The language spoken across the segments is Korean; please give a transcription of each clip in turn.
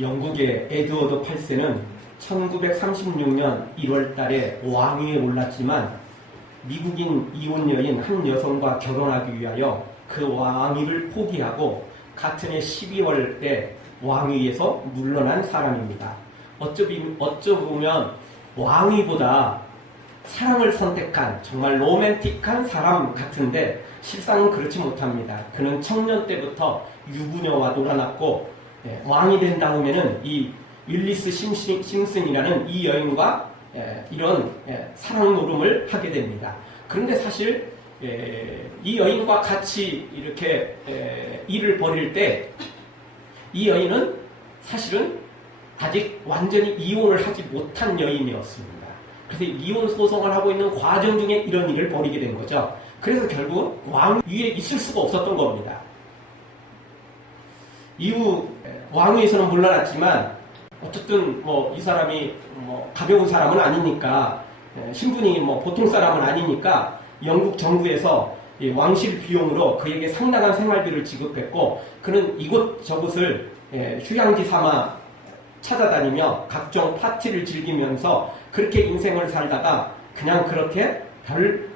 영국의 에드워드 8세는 1936년 1월 달에 왕위에 올랐지만 미국인 이혼 여인 한 여성과 결혼하기 위하여 그 왕위를 포기하고 같은 해 12월에 왕위에서 물러난 사람입니다. 어쩌보면 왕위보다 사랑을 선택한 정말 로맨틱한 사람 같은데 실상은 그렇지 못합니다. 그는 청년 때부터 유부녀와 놀아났고 왕이 된 다음에는 이 윌리스 심슨이라는 이 여인과 이런 사랑 노름을 하게 됩니다. 그런데 사실 이 여인과 같이 이렇게 일을 벌일 때 이 여인은 사실은 아직 완전히 이혼을 하지 못한 여인이었습니다. 그래서 이혼 소송을 하고 있는 과정 중에 이런 일을 벌이게 된 거죠. 그래서 결국 왕위에 있을 수가 없었던 겁니다. 이후 왕위에서는 물러났지만 어쨌든 이 사람이 가벼운 사람은 아니니까 신분이 보통 사람은 아니니까 영국 정부에서 왕실 비용으로 그에게 상당한 생활비를 지급했고 그는 이곳저곳을 휴양지 삼아 찾아다니며 각종 파티를 즐기면서 그렇게 인생을 살다가 그냥 그렇게 별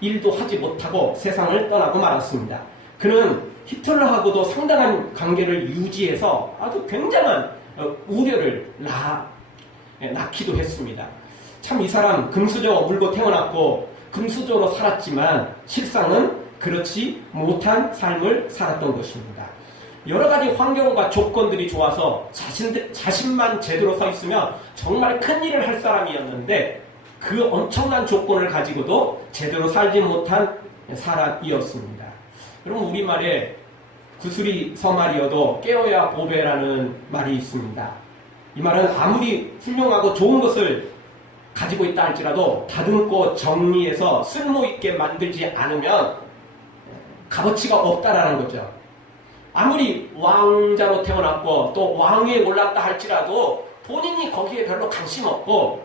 일도 하지 못하고 세상을 떠나고 말았습니다. 그는 히틀러하고도 상당한 관계를 유지해서 아주 굉장한 우려를 낳기도 했습니다. 참 이 사람 금수저 물고 태어났고 금수저로 살았지만 실상은 그렇지 못한 삶을 살았던 것입니다. 여러 가지 환경과 조건들이 좋아서 자신만 제대로 서 있으면 정말 큰 일을 할 사람이었는데 그 엄청난 조건을 가지고도 제대로 살지 못한 사람이었습니다. 여러분 우리말에 구슬이 서말이어도 깨어야 보배라는 말이 있습니다. 이 말은 아무리 훌륭하고 좋은 것을 가지고 있다 할지라도 다듬고 정리해서 쓸모있게 만들지 않으면 값어치가 없다라는 거죠. 아무리 왕자로 태어났고 또 왕위에 올랐다 할지라도 본인이 거기에 별로 관심 없고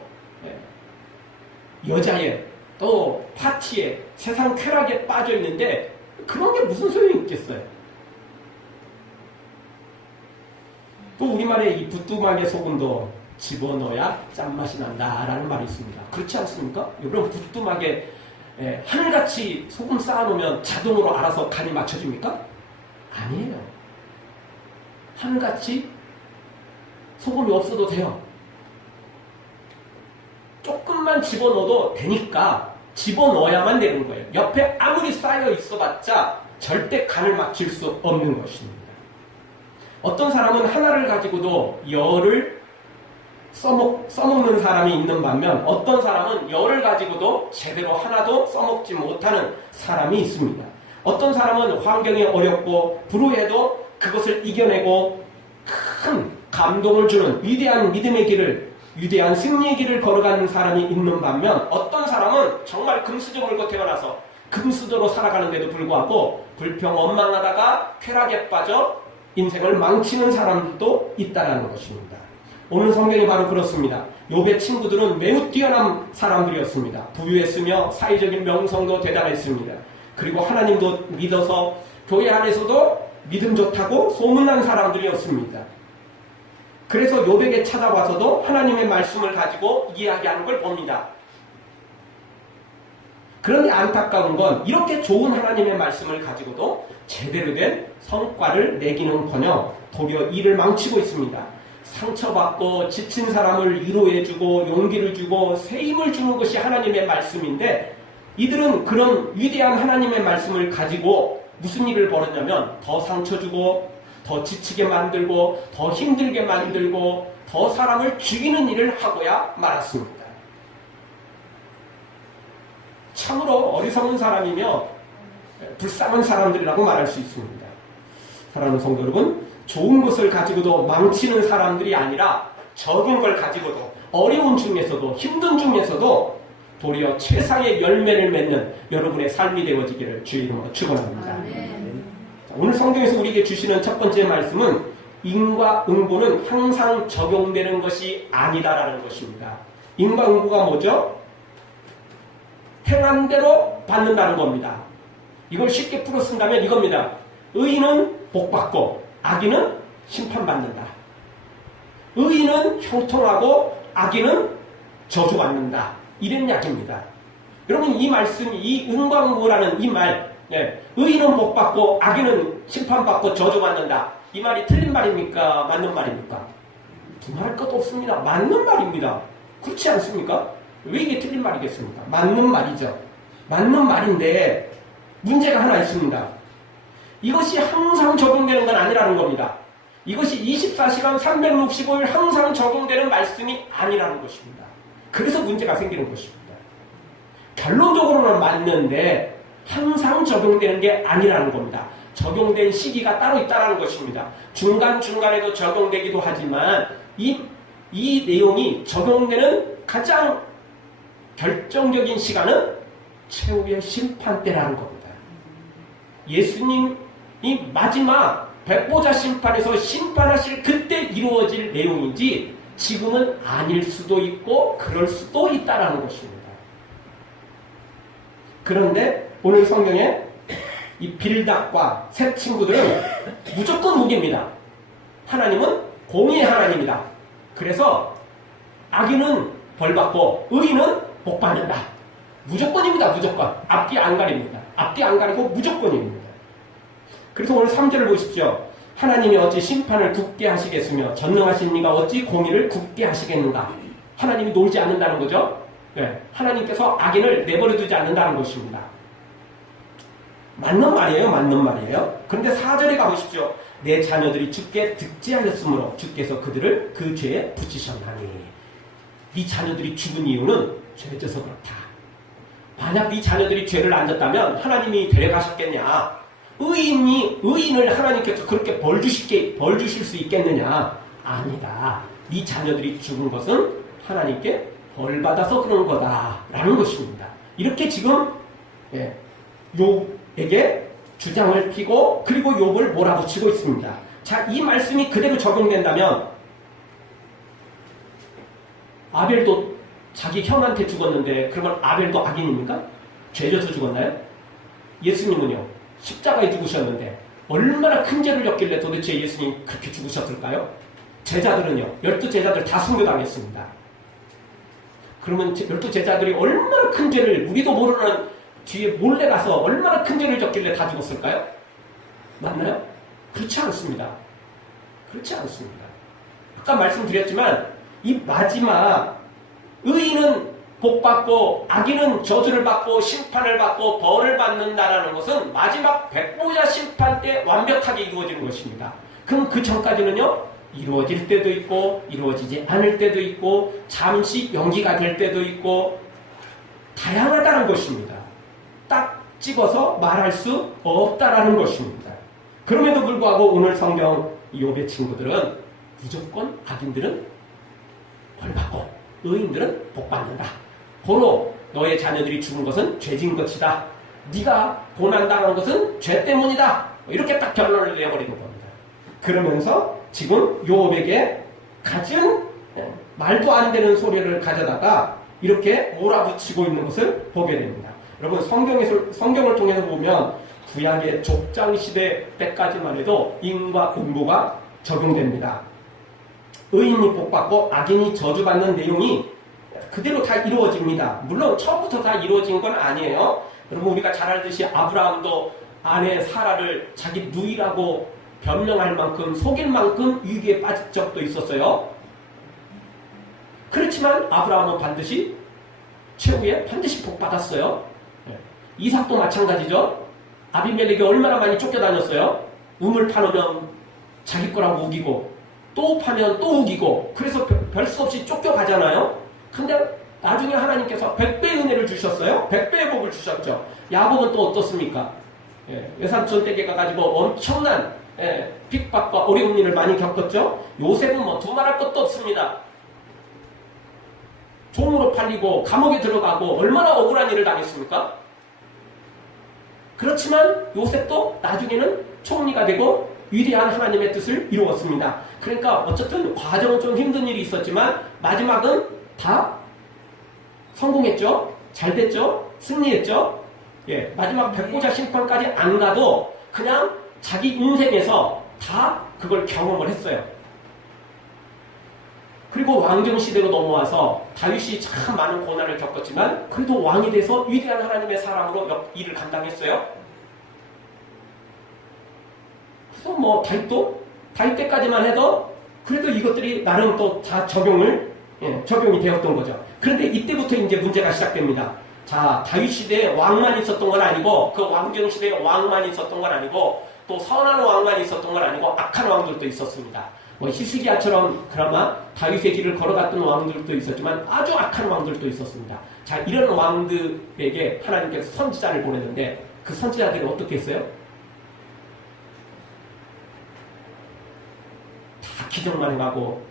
여자에 또 파티에 세상 쾌락에 빠져 있는데 그런 게 무슨 소용이 있겠어요. 또 우리말에 이 부뚜막에 소금도 집어넣어야 짠맛이 난다라는 말이 있습니다. 그렇지 않습니까? 여러분 부뚜막에 하늘같이 소금 쌓아놓으면 자동으로 알아서 간이 맞춰집니까? 아니에요. 하늘같이 소금이 없어도 돼요. 조금만 집어넣어도 되니까 집어넣어야만 되는 거예요. 옆에 아무리 쌓여 있어봤자 절대 간을 맞출 수 없는 것입니다. 어떤 사람은 하나를 가지고도 열을 써먹는 사람이 있는 반면 어떤 사람은 열을 가지고도 제대로 하나도 써먹지 못하는 사람이 있습니다. 어떤 사람은 환경이 어렵고 불우해도 그것을 이겨내고 큰 감동을 주는 위대한 믿음의 길을, 위대한 승리의 길을 걸어가는 사람이 있는 반면 어떤 사람은 정말 금수저 물고 태어나서 금수저로 살아가는데도 불구하고 불평원망하다가 쾌락에 빠져 인생을 망치는 사람도 있다는 것입니다. 오늘 성경이 바로 그렇습니다. 욥의 친구들은 매우 뛰어난 사람들이었습니다. 부유했으며 사회적인 명성도 대단했습니다. 그리고 하나님도 믿어서 교회 안에서도 믿음 좋다고 소문난 사람들이었습니다. 그래서 욥에게 찾아와서도 하나님의 말씀을 가지고 이야기하는 걸 봅니다. 그런데 안타까운 건 이렇게 좋은 하나님의 말씀을 가지고도 제대로 된 성과를 내기는커녕 도리어 일을 망치고 있습니다. 상처받고 지친 사람을 위로해주고 용기를 주고 새 힘을 주는 것이 하나님의 말씀인데 이들은 그런 위대한 하나님의 말씀을 가지고 무슨 일을 벌였냐면 더 상처 주고 더 지치게 만들고 더 힘들게 만들고 더 사람을 죽이는 일을 하고야 말았습니다. 참으로 어리석은 사람이며 불쌍한 사람들이라고 말할 수 있습니다. 사랑하는 성도 여러분, 좋은 것을 가지고도 망치는 사람들이 아니라 적은 걸 가지고도 어려운 중에서도 힘든 중에서도 도리어 최상의 열매를 맺는 여러분의 삶이 되어지기를 주의 이름으로 축원합니다. 오늘 성경에서 우리에게 주시는 첫 번째 말씀은 인과응보는 항상 적용되는 것이 아니다라는 것입니다. 인과응보가 뭐죠? 행한 대로 받는다는 겁니다. 이걸 쉽게 풀어 쓴다면 이겁니다. 의인은 복받고 악인은 심판받는다. 의인은 형통하고 악인은 저주받는다. 이런 이야기입니다. 여러분 이 말씀, 이 은광구라는 이 말, 의인은 복받고 악인은 심판받고 저주받는다. 이 말이 틀린 말입니까? 맞는 말입니까? 두말할 것도 없습니다. 맞는 말입니다. 그렇지 않습니까? 왜 이게 틀린 말이겠습니까? 맞는 말이죠. 맞는 말인데 문제가 하나 있습니다. 이것이 항상 적용되는 건 아니라는 겁니다. 이것이 24시간 365일 항상 적용되는 말씀이 아니라는 것입니다. 그래서 문제가 생기는 것입니다. 결론적으로는 맞는데 항상 적용되는 게 아니라는 겁니다. 적용된 시기가 따로 있다는 것입니다. 중간중간에도 적용되기도 하지만 이 내용이 적용되는 가장 결정적인 시간은 최후의 심판 때라는 겁니다. 예수님이 마지막 백보자 심판에서 심판하실 그때 이루어질 내용이지 지금은 아닐 수도 있고 그럴 수도 있다는 것입니다. 그런데 오늘 성경에 이 빌닥과 새 친구들은 무조건 무기입니다. 하나님은 공의의 하나님이다. 그래서 악인은 벌받고 의인은 복받는다. 무조건입니다. 무조건. 앞뒤 안 가립니다. 앞뒤 안 가리고 무조건입니다. 그래서 오늘 3절을 보십시오. 하나님이 어찌 심판을 굳게 하시겠으며 전능하신 이가 어찌 공의를 굳게 하시겠는가. 하나님이 놀지 않는다는 거죠. 네. 하나님께서 악인을 내버려 두지 않는다는 것입니다. 맞는 말이에요. 맞는 말이에요. 그런데 4절에 가보십시오. 내 자녀들이 주께 득지하였으므로 주께서 그들을 그 죄에 붙이셨나니. 네 자녀들이 죽은 이유는 죄 져서 그렇다. 만약 네 자녀들이 죄를 안 졌다면 하나님이 데려가셨겠냐. 의인을 하나님께서 그렇게 벌 주실 수 있겠느냐. 아니다. 네 자녀들이 죽은 것은 하나님께 벌 받아서 그런 거다라는 것입니다. 이렇게 지금 욥에게 주장을 피고 그리고 욥을 몰아붙이고 있습니다. 자, 이 말씀이 그대로 적용된다면 아벨도 자기 형한테 죽었는데 그러면 아벨도 악인입니까? 죄져서 죽었나요? 예수님은요, 십자가에 죽으셨는데 얼마나 큰 죄를 졌길래 도대체 예수님 그렇게 죽으셨을까요? 제자들은요, 12제자들 다 순교당했습니다. 그러면 12제자들이 얼마나 큰 죄를, 우리도 모르는 뒤에 몰래 가서 얼마나 큰 죄를 졌길래 다 죽었을까요? 맞나요? 그렇지 않습니다. 그렇지 않습니다. 아까 말씀드렸지만 이 마지막 의인은 복받고 악인은 저주를 받고 심판을 받고 벌을 받는다라는 것은 마지막 백보자 심판 때 완벽하게 이루어지는 것입니다. 그럼 그 전까지는요, 이루어질 때도 있고 이루어지지 않을 때도 있고 잠시 연기가 될 때도 있고 다양하다는 것입니다. 딱 찍어서 말할 수 없다라는 것입니다. 그럼에도 불구하고 오늘 성경 욥의 친구들은 무조건 악인들은 벌받고 의인들은 복받는다. 고로 너의 자녀들이 죽은 것은 죄진 것이다. 네가 고난당한 것은 죄 때문이다. 이렇게 딱 결론을 내버리는 겁니다. 그러면서 지금 욥에게 갖은 말도 안 되는 소리를 가져다가 이렇게 몰아붙이고 있는 것을 보게 됩니다. 여러분 성경을 통해서 보면 구약의 족장시대 때까지만 해도 인과 음보가 적용됩니다. 의인이 복받고 악인이 저주받는 내용이 그대로 다 이루어집니다. 물론 처음부터 다 이루어진 건 아니에요. 여러분 우리가 잘 알듯이 아브라함도 아내 사라를 자기 누이라고 변명할 만큼 속일 만큼 위기에 빠진 적도 있었어요. 그렇지만 아브라함은 반드시 최후에 반드시 복받았어요. 이삭도 마찬가지죠. 아비멜렉이 얼마나 많이 쫓겨다녔어요. 우물 파놓으면 자기 거라고 우기고 또 파면 또 우기고 그래서 별 수 없이 쫓겨가잖아요. 근데 나중에 하나님께서 100배의 은혜를 주셨어요. 100배의 복을 주셨죠. 야곱은 또 어떻습니까? 외삼촌 댁에 가가지고 엄청난 핍박과 어려운 일을 많이 겪었죠. 요셉은 뭐 두말할 것도 없습니다. 종으로 팔리고 감옥에 들어가고 얼마나 억울한 일을 당했습니까? 그렇지만 요셉도 나중에는 총리가 되고 위대한 하나님의 뜻을 이루었습니다. 그러니까 어쨌든 과정은 좀 힘든 일이 있었지만 마지막은 다 성공했죠. 잘 됐죠. 승리했죠. 마지막 백보자 심판까지 안 가도 그냥 자기 인생에서 다 그걸 경험을 했어요. 그리고 왕정시대로 넘어와서 다윗이 참 많은 고난을 겪었지만 그래도 왕이 돼서 위대한 하나님의 사람으로 일을 감당했어요. 그래서 뭐 다윗 때까지만 해도 그래도 이것들이 나름 또 다 적용이 되었던 거죠. 그런데 이때부터 이제 문제가 시작됩니다. 자, 다윗 시대에 왕만 있었던 건 아니고 그 왕정 시대에 왕만 있었던 건 아니고 또 선한 왕만 있었던 건 아니고 악한 왕들도 있었습니다. 뭐 히스기야처럼 그나마 다윗의 길을 걸어갔던 왕들도 있었지만 아주 악한 왕들도 있었습니다. 자, 이런 왕들에게 하나님께서 선지자를 보냈는데 그 선지자들이 어떻게 했어요? 다 기적만 해가고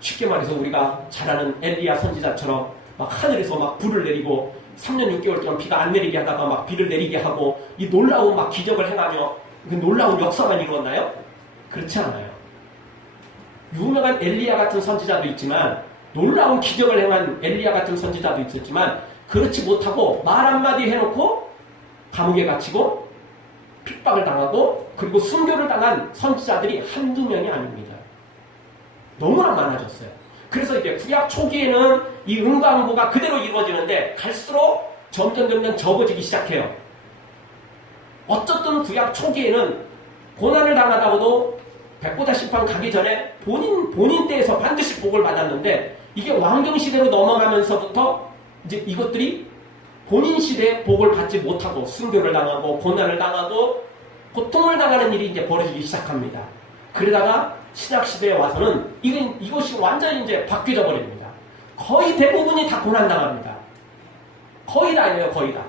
쉽게 말해서 우리가 잘 아는 엘리야 선지자처럼 막 하늘에서 막 불을 내리고 3년 6개월 동안 비가 안 내리게 하다가 막 비를 내리게 하고 이 놀라운 막 기적을 행하며 그 놀라운 역사만 이루었나요? 그렇지 않아요. 유명한 엘리야 같은 선지자도 있지만 놀라운 기적을 행한 엘리야 같은 선지자도 있었지만 그렇지 못하고 말 한마디 해놓고 감옥에 갇히고 핍박을 당하고 그리고 순교를 당한 선지자들이 한두 명이 아닙니다. 너무나 많아졌어요. 그래서 이제 구약 초기에는 이 응과응보가 그대로 이루어지는데 갈수록 점점 적어지기 시작해요. 어쨌든 구약 초기에는 고난을 당하다고도 백보자 심판 가기 전에 본인 때에서 반드시 복을 받았는데 이게 왕정 시대로 넘어가면서부터 이제 이것들이 본인 시대에 복을 받지 못하고 순교를 당하고 고난을 당하고 고통을 당하는 일이 이제 벌어지기 시작합니다. 그러다가 신약 시대에 와서는 이것이 완전히 이제 바뀌어 버립니다. 거의 대부분이 다 고난 당합니다. 거의 다예요, 거의 다.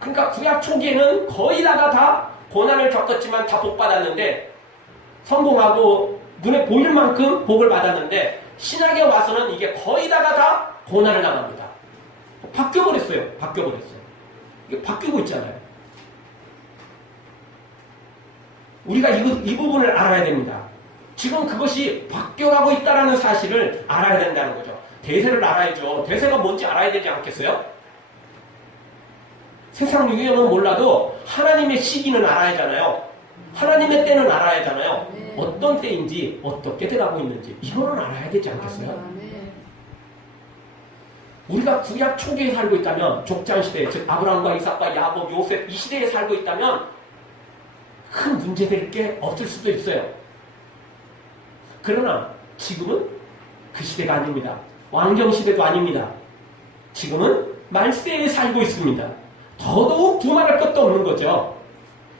그러니까 구약 초기에는 거의 다가 다 고난을 겪었지만 다 복 받았는데 성공하고 눈에 보일 만큼 복을 받았는데 신약에 와서는 이게 거의 다가 다 고난을 당합니다. 바뀌어버렸어요. 이게 바뀌고 있잖아요. 우리가 이 부분을 알아야 됩니다. 지금 그것이 바뀌어가고 있다는 사실을 알아야 된다는 거죠. 대세를 알아야죠. 대세가 뭔지 알아야 되지 않겠어요? 세상 유행은 몰라도 하나님의 시기는 알아야 하잖아요. 하나님의 때는 알아야 하잖아요. 네. 어떤 때인지 어떻게 돼가고 있는지 이거는 알아야 되지 않겠어요? 우리가 구약 초기에 살고 있다면 족장시대, 즉 아브라함과 이삭과 야곱, 요셉 이 시대에 살고 있다면 큰 문제될 게 없을 수도 있어요. 그러나 지금은 그 시대가 아닙니다. 왕정시대도 아닙니다. 지금은 말세에 살고 있습니다. 더더욱 두말할 것도 없는 거죠.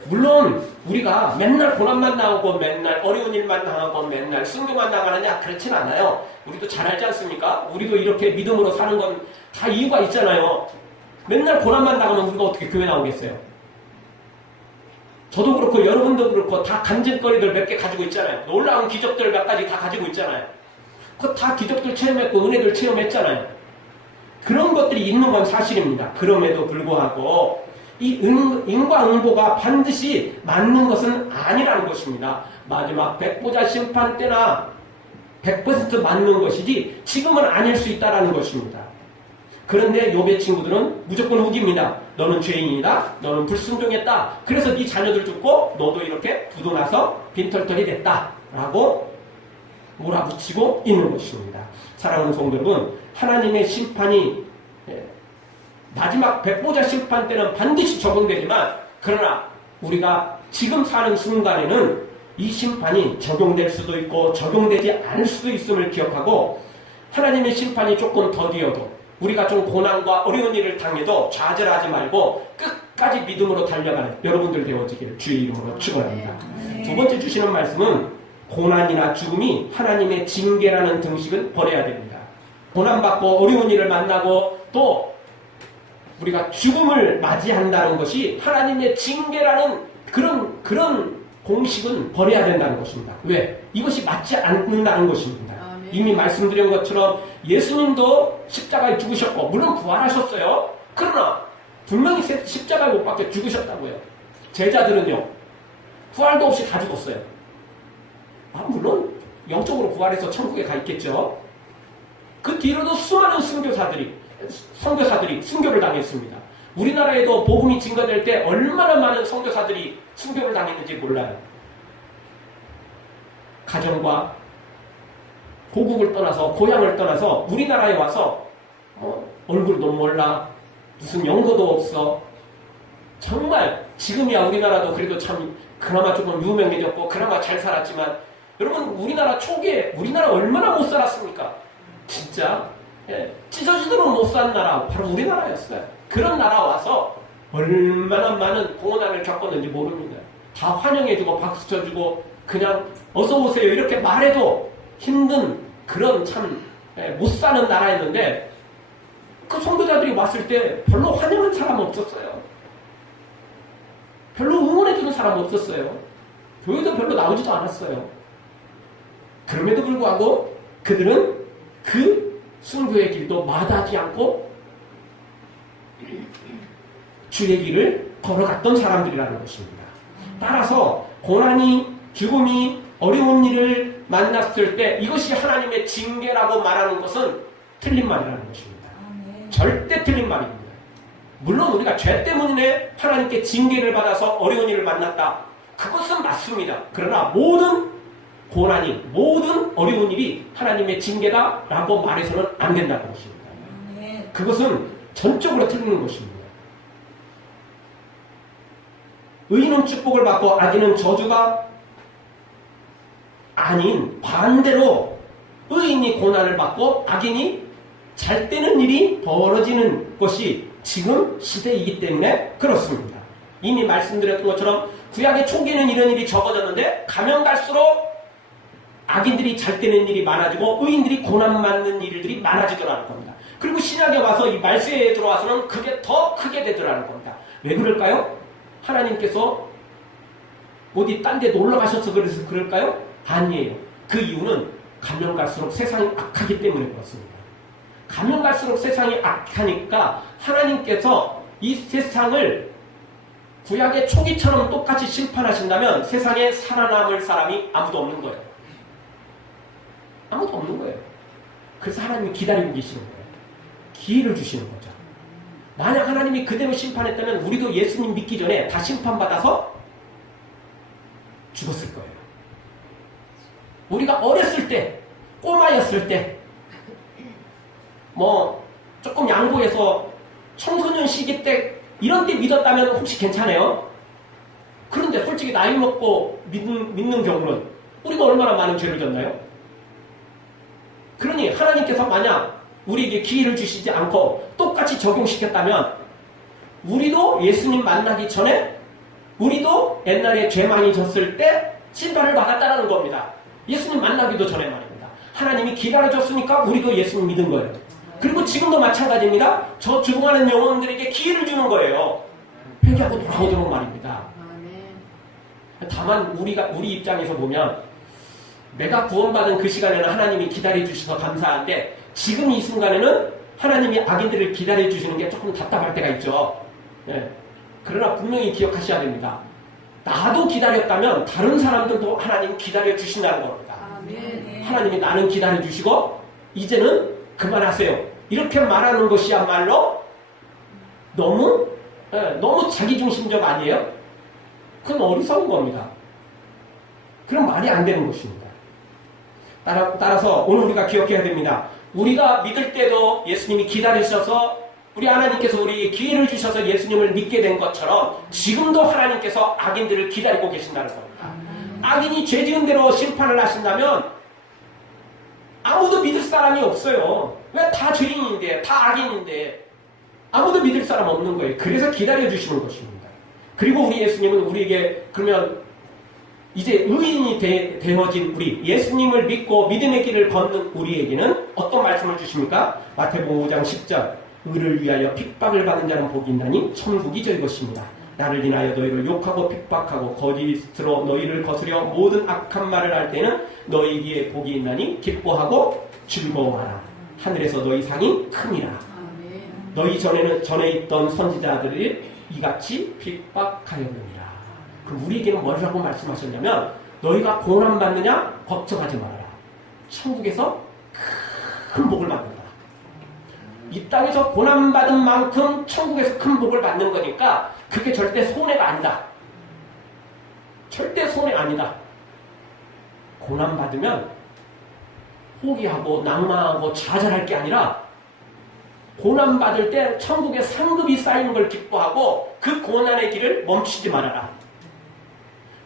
물론 우리가 맨날 고난만 나오고 맨날 어려운 일만 당하고 맨날 순교만 당하느냐 그렇진 않아요. 우리도 잘 알지 않습니까? 우리도 이렇게 믿음으로 사는 건 다 이유가 있잖아요. 맨날 고난만 당하면 우리가 어떻게 교회 나오겠어요? 저도 그렇고 여러분도 그렇고 다 간증거리들 몇 개 가지고 있잖아요. 놀라운 기적들 몇 가지 다 가지고 있잖아요. 그거 다 기적들 체험했고 은혜들 체험했잖아요. 그런 것들이 있는 건 사실입니다. 그럼에도 불구하고 이 인과응보가 반드시 맞는 것은 아니라는 것입니다. 마지막 백보자 심판 때나 100% 맞는 것이지 지금은 아닐 수 있다는 것입니다. 그런데 욥의 친구들은 무조건 우깁니다. 너는 죄인이다. 너는 불순종했다. 그래서 네 자녀들 죽고 너도 이렇게 부도나서 빈털털이 됐다. 라고 몰아붙이고 있는 것입니다. 사랑하는 성도 여러분, 하나님의 심판이 마지막 백보자 심판 때는 반드시 적용되지만 그러나 우리가 지금 사는 순간에는 이 심판이 적용될 수도 있고 적용되지 않을 수도 있음을 기억하고 하나님의 심판이 조금 더디어도 우리가 좀 고난과 어려운 일을 당해도 좌절하지 말고 끝까지 믿음으로 달려가는 여러분들 되어지기를 주의 이름으로 축원합니다. 두 번째 주시는 말씀은 고난이나 죽음이 하나님의 징계라는 등식을 버려야 됩니다. 고난받고 어려운 일을 만나고 또 우리가 죽음을 맞이한다는 것이 하나님의 징계라는 그런 공식은 버려야 된다는 것입니다. 왜? 이것이 맞지 않는다는 것입니다. 이미 말씀드린 것처럼 예수님도 십자가에 죽으셨고 물론 부활하셨어요. 그러나 분명히 십자가에 못 박혀 죽으셨다고요. 제자들은요. 부활도 없이 다 죽었어요. 물론 영적으로 부활해서 천국에 가 있겠죠. 그 뒤로도 수많은 선교사들이 순교를 당했습니다. 우리나라에도 복음이 증거될 때 얼마나 많은 선교사들이 순교를 당했는지 몰라요. 가정과 고국을 떠나서 고향을 떠나서 우리나라에 와서 얼굴도 몰라, 무슨 연고도 없어. 정말 지금이야 우리나라도 그래도 참 그나마 조금 유명해졌고 그나마 잘 살았지만, 여러분 우리나라 초기에 우리나라 얼마나 못 살았습니까? 진짜 찢어지도록 못 산 나라 바로 우리나라였어요. 그런 나라 와서 얼마나 많은 고난을 겪었는지 모릅니다. 다 환영해주고 박수 쳐주고 그냥 어서 오세요 이렇게 말해도 힘든 그런 참 못 사는 나라였는데, 그 선교자들이 왔을 때 별로 환영한 사람 없었어요. 별로 응원해주는 사람 없었어요. 교회도 별로 나오지도 않았어요. 그럼에도 불구하고 그들은 그 순교의 길도 마다하지 않고 주의 길을 걸어갔던 사람들이라는 것입니다. 따라서 고난이, 죽음이, 어려운 일을 만났을 때 이것이 하나님의 징계라고 말하는 것은 틀린 말이라는 것입니다. 절대 틀린 말입니다. 물론 우리가 죄 때문에 하나님께 징계를 받아서 어려운 일을 만났다, 그것은 맞습니다. 그러나 모든 고난이, 모든 어려운 일이 하나님의 징계다라고 말해서는 안 된다는 것입니다. 그것은 전적으로 틀리는 것입니다. 의인은 축복을 받고 악인은 저주가 아닌 반대로 의인이 고난을 받고 악인이 잘 되는 일이 벌어지는 것이 지금 시대이기 때문에 그렇습니다. 이미 말씀드렸던 것처럼 구약의 초기에는 이런 일이 적어졌는데 가면 갈수록 악인들이 잘 되는 일이 많아지고 의인들이 고난받는 일들이 많아지더라는 겁니다. 그리고 신약에 와서 이 말세에 들어와서는 그게 더 크게 되더라는 겁니다. 왜 그럴까요? 하나님께서 어디 딴 데 놀러 가셔서 그래서 그럴까요? 아니에요. 그 이유는 가면 갈수록 세상이 악하기 때문에 그렇습니다. 가면 갈수록 세상이 악하니까 하나님께서 이 세상을 구약의 초기처럼 똑같이 심판하신다면 세상에 살아남을 사람이 아무도 없는 거예요. 아무도 없는 거예요. 그래서 하나님이 기다리고 계시는 거예요. 기회를 주시는 거죠. 만약 하나님이 그대로 심판했다면 우리도 예수님 믿기 전에 다 심판받아서 죽었을 거예요. 우리가 어렸을 때, 꼬마였을 때, 조금 양보해서 청소년 시기 때 이런 때 믿었다면 혹시 괜찮아요? 그런데 솔직히 나이 먹고 믿는 경우는 우리가 얼마나 많은 죄를 졌나요? 그러니 하나님께서 만약 우리에게 기회를 주시지 않고 똑같이 적용시켰다면 우리도 예수님 만나기 전에 우리도 옛날에 죄 많이 졌을 때 심판을 받았다는 겁니다. 예수님 만나기도 전에 말입니다. 하나님이 기다려줬으니까 우리도 예수님 믿은 거예요. 그리고 지금도 마찬가지입니다. 저 죽어가는 영혼들에게 기회를 주는 거예요. 회개하고 돌아오도록 말입니다. 다만 우리 입장에서 보면 내가 구원받은 그 시간에는 하나님이 기다려주셔서 감사한데 지금 이 순간에는 하나님이 악인들을 기다려주시는 게 조금 답답할 때가 있죠. 그러나 분명히 기억하셔야 됩니다. 나도 기다렸다면 다른 사람들도 하나님 기다려주신다는 겁니다. 하나님이 나는 기다려주시고 이제는 그만하세요. 이렇게 말하는 것이야말로 너무 자기중심적 아니에요? 그건 어리석은 겁니다. 그럼 말이 안 되는 것입니다. 따라서 오늘 우리가 기억해야 됩니다. 우리가 믿을 때도 예수님이 기다리셔서 우리 하나님께서 우리에게 기회를 주셔서 예수님을 믿게 된 것처럼 지금도 하나님께서 악인들을 기다리고 계신다는 겁니다. 악인이 죄 지은 대로 심판을 하신다면 아무도 믿을 사람이 없어요. 왜? 다 죄인인데, 다 악인인데 아무도 믿을 사람 없는 거예요. 그래서 기다려주시는 것입니다. 그리고 우리 예수님은 우리에게 그러면 이제 의인이 되어진 우리 예수님을 믿고 믿음의 길을 걷는 우리에게는 어떤 말씀을 주십니까? 마태복음 5장 10절 의를 위하여 핍박을 받은 자는 복이 있나니 천국이 저희 것입니다. 나를 인하여 너희를 욕하고 핍박하고 거짓으로 너희를 거스려 모든 악한 말을 할 때는 너희에게 복이 있나니 기뻐하고 즐거워하라. 하늘에서 너희 상이 크니라. 너희 전에 있던 선지자들이 이같이 핍박하였느니라. 그럼 우리에게는 뭐라고 말씀하셨냐면 너희가 고난받느냐? 걱정하지 말아라. 천국에서 큰 복을 받는다. 이 땅에서 고난받은 만큼 천국에서 큰 복을 받는 거니까 그게 절대 손해가 아니다. 절대 손해 아니다. 고난받으면 포기하고 낭망하고 좌절할 게 아니라 고난받을 때 천국의 상급이 쌓이는 걸 기뻐하고 그 고난의 길을 멈추지 말아라.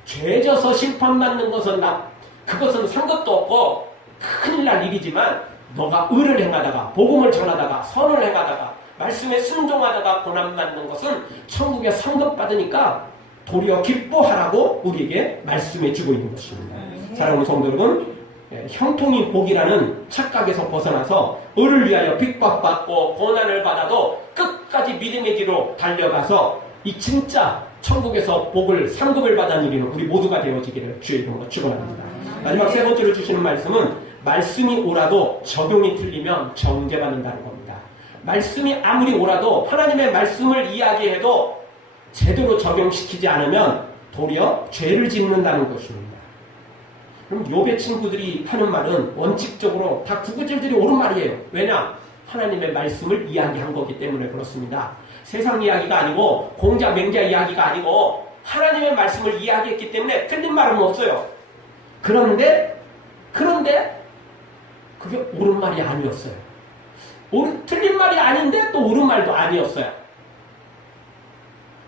죄져서 심판받는 것은 그것은 상급도 없고 큰일 날 일이지만 너가 의를 행하다가 복음을 전하다가 선을 행하다가 말씀에 순종하다가 고난받는 것은 천국에 상급받으니까 도리어 기뻐하라고 우리에게 말씀해 주고 있는 것입니다. 사랑하는 성도 여러분, 형통이 복이라는 착각에서 벗어나서 의를 위하여 핍박받고 고난을 받아도 끝까지 믿음의 길로 달려가서 이 진짜 천국에서 복을 상급을 받아 누리는 우리 모두가 되어지기를 주의 이름으로 축원합니다. 마지막 세 번째로 주시는 말씀은 말씀이 오라도 적용이 틀리면 정죄받는다는 겁니다. 말씀이 아무리 오라도 하나님의 말씀을 이야기해도 제대로 적용시키지 않으면 도리어 죄를 짓는다는 것입니다. 그럼 욥의 친구들이 하는 말은 원칙적으로 다 구구절절이 옳은 말이에요. 왜냐? 하나님의 말씀을 이야기한 거기 때문에 그렇습니다. 세상 이야기가 아니고 공자 맹자 이야기가 아니고 하나님의 말씀을 이야기했기 때문에 틀린 말은 없어요. 그런데 그게 옳은 말이 아니었어요. 틀린 말이 아닌데 또 옳은 말도 아니었어요.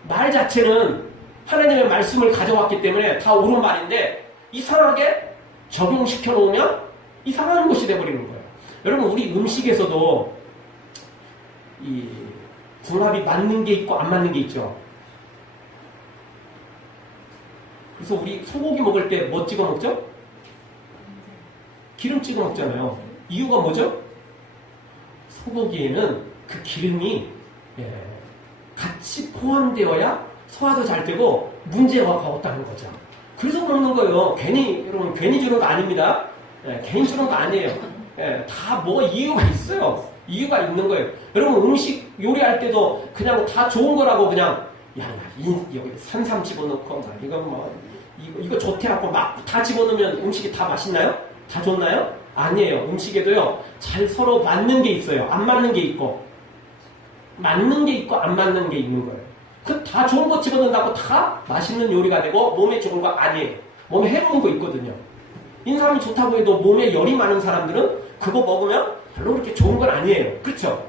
말 자체는 하나님의 말씀을 가져왔기 때문에 다 옳은 말인데 이상하게 적용시켜 놓으면 이상한 것이 되어버리는 거예요. 여러분, 우리 음식에서도 이 궁합이 맞는 게 있고 안 맞는 게 있죠. 그래서 우리 소고기 먹을 때 뭐 찍어 먹죠? 기름 찍어 먹잖아요. 이유가 뭐죠? 소고기에는 그 기름이 같이 포함되어야 소화도 잘 되고 문제가 없다는 거죠. 그래서 먹는 거예요. 여러분, 괜히 주는 거 아닙니다. 괜히 주는 거 아니에요. 다 뭐가 이유가 있어요. 이유가 있는 거예요. 여러분, 음식 요리할 때도 그냥 다 좋은 거라고 그냥, 여기 산삼 집어넣고, 이거 좋대하고 막 다 집어넣으면 음식이 다 맛있나요? 다 좋나요? 아니에요. 음식에도요, 잘 서로 맞는 게 있어요. 안 맞는 게 있고. 맞는 게 있고, 안 맞는 게 있는 거예요. 그 다 좋은 거 집어넣는다고 다 맛있는 요리가 되고 몸에 좋은 거 아니에요. 몸에 해로운 거 있거든요. 인삼이 좋다고 해도 몸에 열이 많은 사람들은 그거 먹으면 별로 그렇게 좋은 건 아니에요. 그렇죠?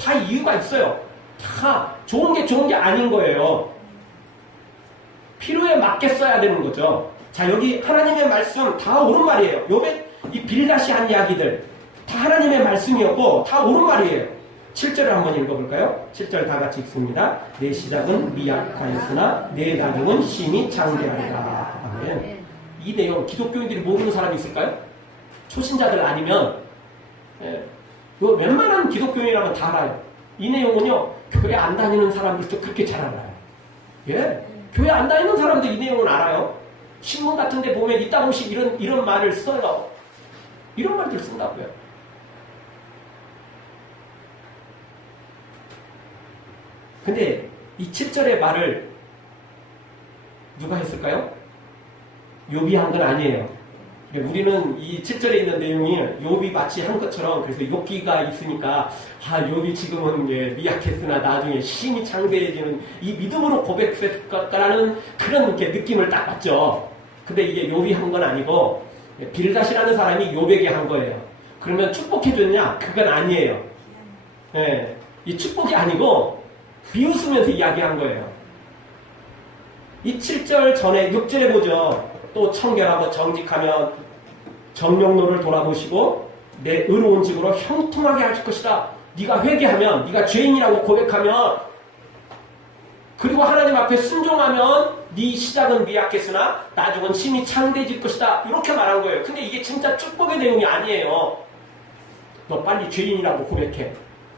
다 이유가 있어요. 다 좋은 게 아닌 거예요. 필요에 맞게 써야 되는 거죠. 자, 여기 하나님의 말씀 다 옳은 말이에요. 욥의 이 빌다시 한 이야기들 다 하나님의 말씀이었고 다 옳은 말이에요. 7절을 한번 읽어볼까요? 7절 다 같이 읽습니다. 내 시작은 미약하였으나 내 나중은 심히 장대하리라. 아멘. 이 내용 기독교인들이 모르는 사람이 있을까요? 초신자들 아니면 웬만한 기독교인이라면 다 알아요. 이 내용은요, 교회 안 다니는 사람들도 그렇게 잘 알아요. 교회 안 다니는 사람도 이 내용은 알아요. 신문 같은 데 보면 이따금씩 이런 말을 써요. 이런 말들 쓴다고요. 근데 이 7절의 말을 누가 했을까요? 욥이 한 건 아니에요. 우리는 이 7절에 있는 내용이 욥이 마치 한 것처럼 그래서 욕기가 있으니까 욥이 지금은 미약했으나 나중에 심히 창대해지는 이 믿음으로 고백했을 거라는 그런 이렇게 느낌을 딱 받죠. 근데 이게 욥이 한 건 아니고 빌닷이라는 사람이 욥에게 한 거예요. 그러면 축복해줬냐? 그건 아니에요. 이 축복이 아니고 비웃으면서 이야기한 거예요. 이 7절 전에 6절에 보죠. 또 청결하고 정직하면 정령로를 돌아보시고 내 의로운 집으로 형통하게 하실 것이다. 네가 회개하면, 네가 죄인이라고 고백하면, 그리고 하나님 앞에 순종하면 네 시작은 미약했으나 나중은 심히 창대해질 것이다. 이렇게 말한 거예요. 근데 이게 진짜 축복의 내용이 아니에요. 너 빨리 죄인이라고 고백해.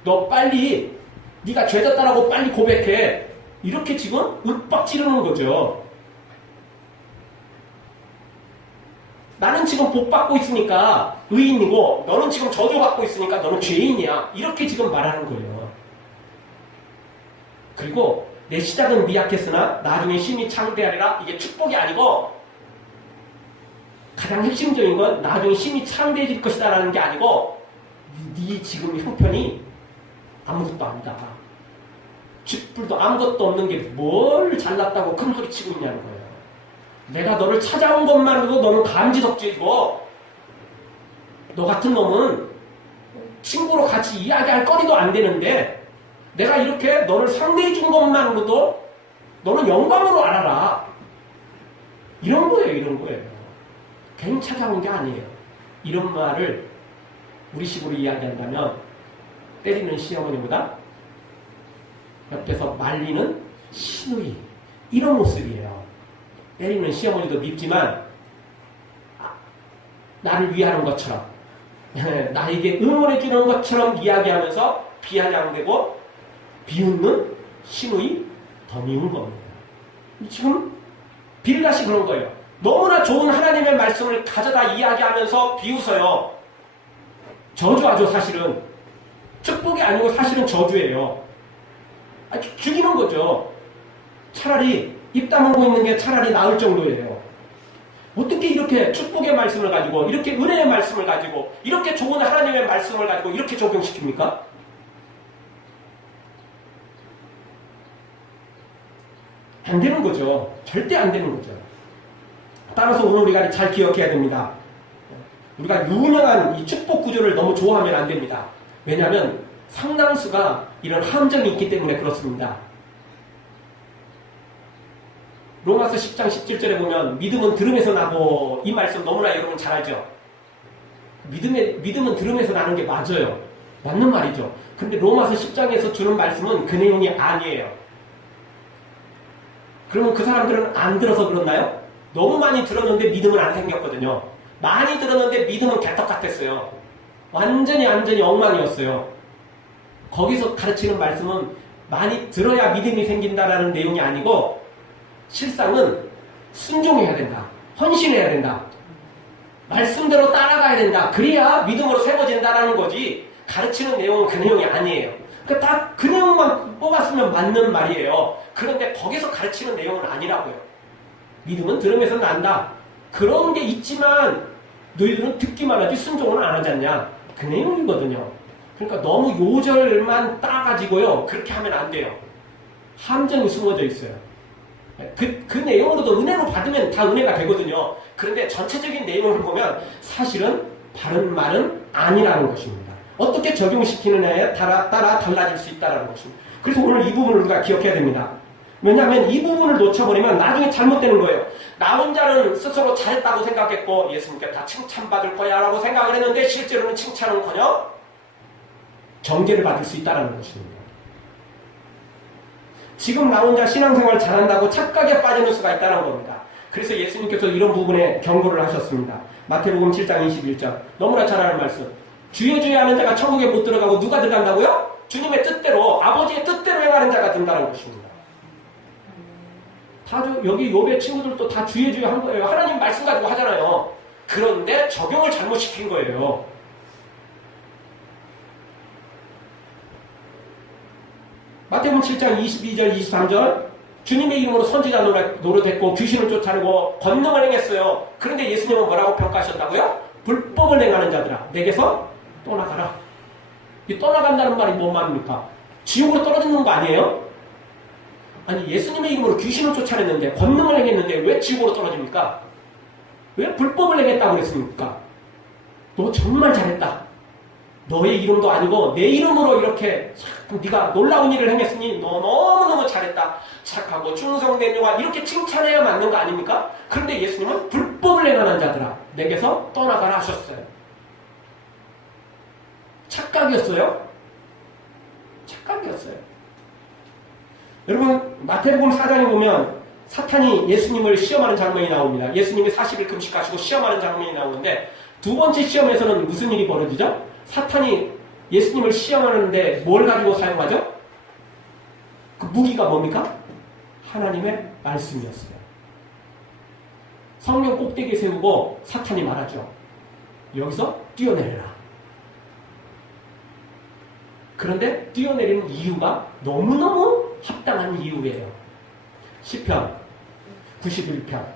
너 빨리 네가 죄졌다라고 빨리 고백해. 이렇게 지금 윽박 지르는 거죠. 나는 지금 복 받고 있으니까 의인이고 너는 지금 저주받고 있으니까 너는 죄인이야. 이렇게 지금 말하는 거예요. 그리고 내 시작은 미약했으나 나중에 심히 창대하리라. 이게 축복이 아니고 가장 핵심적인 건 나중에 심히 창대해질 것이다 라는 게 아니고 네 지금 형편이 아무것도 아니다. 쥐뿔도 아무것도 없는 게 뭘 잘났다고 큰소리 치고 있냐는 거예요. 내가 너를 찾아온 것만으로도 너는 감지덕지이고 너 같은 놈은 친구로 같이 이야기할 거리도 안 되는데 내가 이렇게 너를 상대해 준 것만으로도 너는 영광으로 알아라. 이런 거예요. 이런 거예요. 괜히 찾아온 게 아니에요. 이런 말을 우리식으로 이야기한다면 때리는 시어머니보다 옆에서 말리는 시누이 이런 모습이에요. 때리는 시어머니도 밉지만 나를 위하는 것처럼 나에게 응원해 주는 것처럼 이야기하면서 비아냥대고 비웃는 시누이 더 미운 겁니다. 지금 빌갓이 그런 거예요. 너무나 좋은 하나님의 말씀을 가져다 이야기하면서 비웃어요. 저주하죠. 사실은 축복이 아니고 사실은 저주예요. 죽이는 거죠. 차라리 입 다물고 있는 게 차라리 나을 정도예요. 어떻게 이렇게 축복의 말씀을 가지고 이렇게 은혜의 말씀을 가지고 이렇게 좋은 하나님의 말씀을 가지고 이렇게 적용시킵니까? 안 되는 거죠. 절대 안 되는 거죠. 따라서 오늘 우리가 잘 기억해야 됩니다. 우리가 유명한 이 축복 구조를 너무 좋아하면 안 됩니다. 왜냐하면 상당수가 이런 함정이 있기 때문에 그렇습니다. 로마서 10장 17절에 보면 믿음은 들음에서 나고 이 말씀 너무나 여러분 잘 알죠? 믿음은 들음에서 나는 게 맞아요. 맞는 말이죠. 근데 로마서 10장에서 주는 말씀은 그 내용이 아니에요. 그러면 그 사람들은 안 들어서 그렇나요? 너무 많이 들었는데 믿음은 안 생겼거든요. 많이 들었는데 믿음은 개떡 같았어요. 완전히 엉망이었어요. 거기서 가르치는 말씀은 많이 들어야 믿음이 생긴다라는 내용이 아니고 실상은 순종해야 된다. 헌신해야 된다. 말씀대로 따라가야 된다. 그래야 믿음으로 세워진다라는 거지 가르치는 내용은 그 내용이 아니에요. 그러니까 딱 그 내용만 뽑았으면 맞는 말이에요. 그런데 거기서 가르치는 내용은 아니라고요. 믿음은 들음에서 난다. 그런 게 있지만 너희들은 듣기만 하지 순종은 안 하지 않냐. 그 내용이거든요. 그러니까 너무 요절만 따가지고요. 그렇게 하면 안 돼요. 함정이 숨어져 있어요. 그 내용으로도 은혜로 받으면 다 은혜가 되거든요. 그런데 전체적인 내용을 보면 사실은 바른 말은 아니라는 것입니다. 어떻게 적용시키느냐에 따라 달라질 수 있다는 것입니다. 그래서 오늘 이 부분을 우리가 기억해야 됩니다. 왜냐하면 이 부분을 놓쳐버리면 나중에 잘못되는 거예요. 나 혼자는 스스로 잘했다고 생각했고 예수님께 다 칭찬받을 거야 라고 생각을 했는데 실제로는 칭찬은커녕 정죄를 받을 수 있다는 것입니다. 지금 나 혼자 신앙생활 잘한다고 착각에 빠지는 수가 있다는 겁니다. 그래서 예수님께서 이런 부분에 경고를 하셨습니다. 마태복음 7장 21절 너무나 잘 아는 말씀. 주여 주여 하는 자가 천국에 못 들어가고 누가 들어간다고요? 주님의 뜻대로 아버지의 뜻대로 행하는 자가 든다는 것입니다. 다 여기 요배 친구들도 다 주여 주여 한 거예요. 하나님 말씀 가지고 하잖아요. 그런데 적용을 잘못시킨 거예요. 마태복음 7장 22절 23절 주님의 이름으로 선지자 노릇했고 귀신을 쫓아내고 권능을 행했어요. 그런데 예수님은 뭐라고 평가하셨다고요? 불법을 행하는 자들아 내게서 떠나가라. 이 떠나간다는 말이 뭔 말입니까? 지옥으로 떨어지는 거 아니에요? 아니 예수님의 이름으로 귀신을 쫓아냈는데 권능을 행했는데 왜 지옥으로 떨어집니까? 왜 불법을 행했다고 그랬습니까? 너 정말 잘했다. 너의 이름도 아니고 내 이름으로 이렇게 네가 놀라운 일을 행했으니 너 너무너무 잘했다. 착하고 충성된 영아 이렇게 칭찬해야 맞는 거 아닙니까? 그런데 예수님은 불법을 행하는 자들아 내게서 떠나가라 하셨어요. 착각이었어요? 착각이었어요. 여러분 마태복음 4장에 보면 사탄이 예수님을 시험하는 장면이 나옵니다. 예수님이 40일 금식하시고 시험하는 장면이 나오는데 두 번째 시험에서는 무슨 일이 벌어지죠? 사탄이 예수님을 시험하는데 뭘 가지고 사용하죠? 그 무기가 뭡니까? 하나님의 말씀이었어요. 성령 꼭대기에 세우고 사탄이 말하죠. 여기서 뛰어내려라. 그런데 뛰어내리는 이유가 너무너무 합당한 이유예요. 시편 91편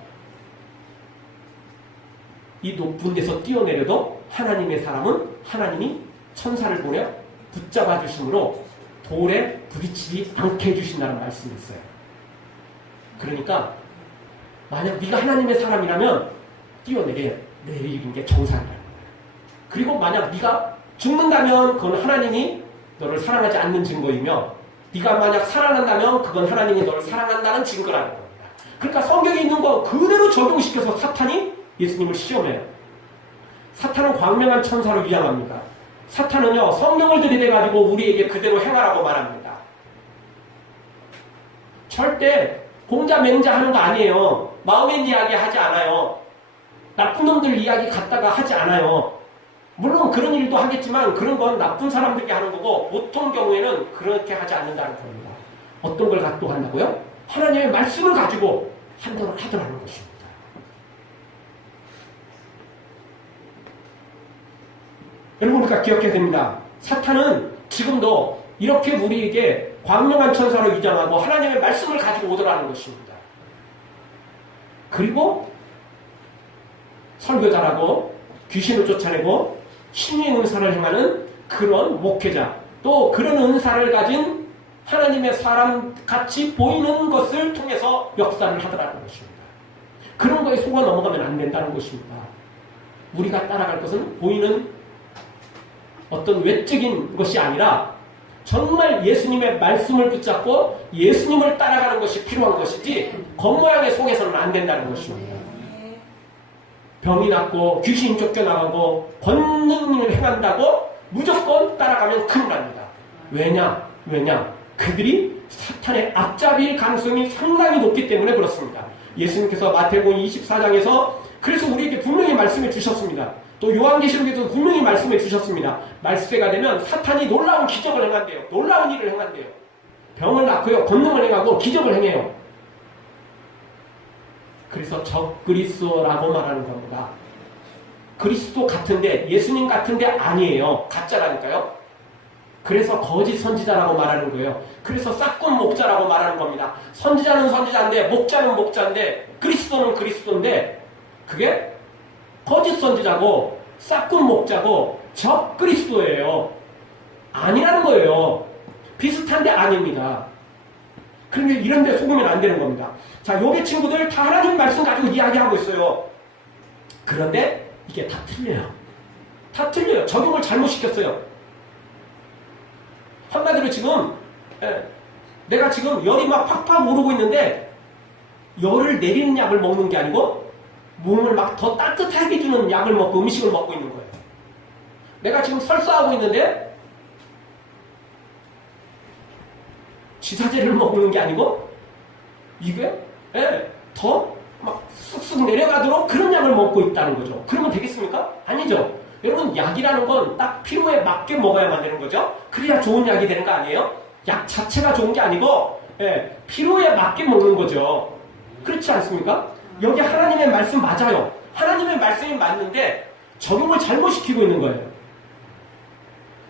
이 높은 데서 뛰어내려도 하나님의 사람은 하나님이 천사를 보내 붙잡아 주심으로 돌에 부딪히지 않게 해주신다는 말씀이 있어요. 그러니까 만약 네가 하나님의 사람이라면 뛰어내리는 게 정상이라는 거예요. 그리고 만약 네가 죽는다면 그건 하나님이 너를 사랑하지 않는 증거이며 네가 만약 살아난다면 그건 하나님이 너를 사랑한다는 증거라는 겁니다. 그러니까 성경에 있는 거 그대로 적용시켜서 사탄이 예수님을 시험해요. 사탄은 광명한 천사로 위장합니다. 사탄은요 성령을 들이대가지고 우리에게 그대로 행하라고 말합니다. 절대 공자맹자 하는 거 아니에요. 마음의 이야기 하지 않아요. 나쁜 놈들 이야기 갖다가 하지 않아요. 물론 그런 일도 하겠지만 그런 건 나쁜 사람들이 하는 거고 보통 경우에는 그렇게 하지 않는다는 겁니다. 어떤 걸 갖고 한다고요? 하나님의 말씀을 가지고 판단을 하더라는 것입니다. 여러분 우리가 기억해야 됩니다. 사탄은 지금도 이렇게 우리에게 광명한 천사로 위장하고 하나님의 말씀을 가지고 오더라는 것입니다. 그리고 설교자라고 귀신을 쫓아내고 신유의 은사를 행하는 그런 목회자 또 그런 은사를 가진 하나님의 사람 같이 보이는 것을 통해서 역사를 하더라는 것입니다. 그런 거에 속아 넘어가면 안 된다는 것입니다. 우리가 따라갈 것은 보이는 어떤 외적인 것이 아니라 정말 예수님의 말씀을 붙잡고 예수님을 따라가는 것이 필요한 것이지 겉모양에 속에서는 안 된다는 것입니다. 병이 낫고 귀신이 쫓겨나가고 권능을 행한다고 무조건 따라가면 큰일 납니다. 왜냐? 그들이 사탄의 앞잡이일 가능성이 상당히 높기 때문에 그렇습니다. 예수님께서 마태복음 24장에서 그래서 우리에게 분명히 말씀해 주셨습니다. 또 요한계시록에서도 분명히 말씀해 주셨습니다. 말세가 되면 사탄이 놀라운 기적을 행한대요. 놀라운 일을 행한대요. 병을 낳고요. 권능을 행하고 기적을 행해요. 그래서 적그리스도라고 말하는 겁니다. 그리스도 같은데 예수님 같은데 아니에요. 가짜라니까요. 그래서 거짓 선지자라고 말하는 거예요. 그래서 싹군 목자라고 말하는 겁니다. 선지자는 선지자인데 목자는 목자인데 그리스도는 그리스도인데 그게 거짓 선지자고 싹군 목자고 적그리스도예요. 아니라는 거예요. 비슷한데 아닙니다. 그런데 이런 데 속으면 안 되는 겁니다. 자, 요게 친구들 다 하나님 말씀 가지고 이야기하고 있어요. 그런데 이게 다 틀려요. 다 틀려요. 적용을 잘못 시켰어요. 한마디로 지금 내가 지금 열이 막 팍팍 오르고 있는데 열을 내리는 약을 먹는 게 아니고 몸을 막 더 따뜻하게 해주는 약을 먹고 음식을 먹고 있는 거예요. 내가 지금 설사하고 있는데 지사제를 먹는 게 아니고 이게 더 막 쑥쑥 내려가도록 그런 약을 먹고 있다는 거죠. 그러면 되겠습니까? 아니죠. 여러분 약이라는 건 딱 필요에 맞게 먹어야만 되는 거죠. 그래야 좋은 약이 되는 거 아니에요? 약 자체가 좋은 게 아니고 필요에 맞게 먹는 거죠. 그렇지 않습니까? 여기 하나님의 말씀 맞아요. 하나님의 말씀이 맞는데 적용을 잘못시키고 있는 거예요.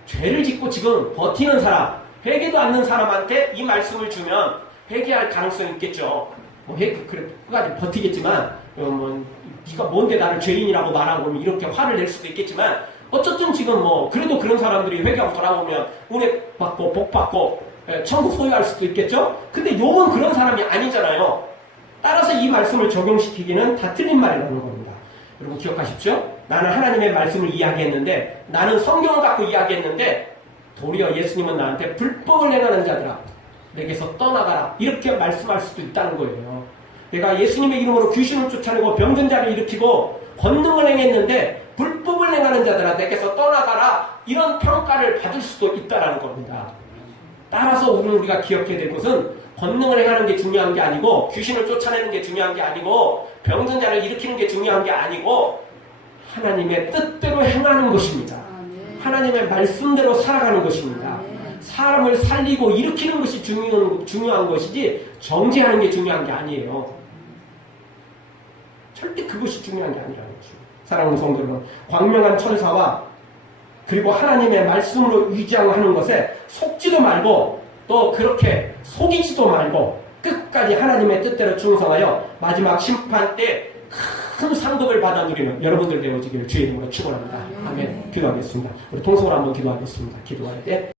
죄를 짓고 지금 버티는 사람, 회개도 않는 사람한테 이 말씀을 주면 회개할 가능성이 있겠죠. 그래 끝까지 버티겠지만 네가 뭔데 나를 죄인이라고 말하고 이렇게 화를 낼 수도 있겠지만 어쨌든 지금 그래도 그런 사람들이 회개하고 돌아오면 은혜 받고 복 받고 천국 소유할 수도 있겠죠. 근데 요건 그런 사람이 아니잖아요. 따라서 이 말씀을 적용시키기는 다 틀린 말이라는 겁니다. 여러분 기억하십시오. 나는 하나님의 말씀을 이야기했는데 나는 성경을 갖고 이야기했는데 도리어 예수님은 나한테 불법을 행하는 자들아 내게서 떠나가라 이렇게 말씀할 수도 있다는 거예요. 내가 예수님의 이름으로 귀신을 쫓아내고 병든 자를 일으키고 권능을 행했는데 불법을 행하는 자들아 내게서 떠나가라 이런 평가를 받을 수도 있다는 겁니다. 따라서 오늘 우리가 기억해야 될 것은 권능을 행하는 게 중요한 게 아니고 귀신을 쫓아내는 게 중요한 게 아니고 병든 자를 일으키는 게 중요한 게 아니고 하나님의 뜻대로 행하는 것입니다. 하나님의 말씀대로 살아가는 것입니다. 사람을 살리고 일으키는 것이 중요한 것이지 정죄하는 게 중요한 게 아니에요. 절대 그것이 중요한 게 아니라는 것입니다. 사랑하는 성도 여러분, 광명한 천사와 그리고 하나님의 말씀으로 위장하는 것에 속지도 말고 또 그렇게 속이지도 말고 끝까지 하나님의 뜻대로 충성하여 마지막 심판 때 큰 상급을 받아 누리는 여러분들 되어지기를 주의 이름으로 축원합니다. 아멘. 기도하겠습니다. 우리 통성으로 한번 기도하겠습니다. 기도할 때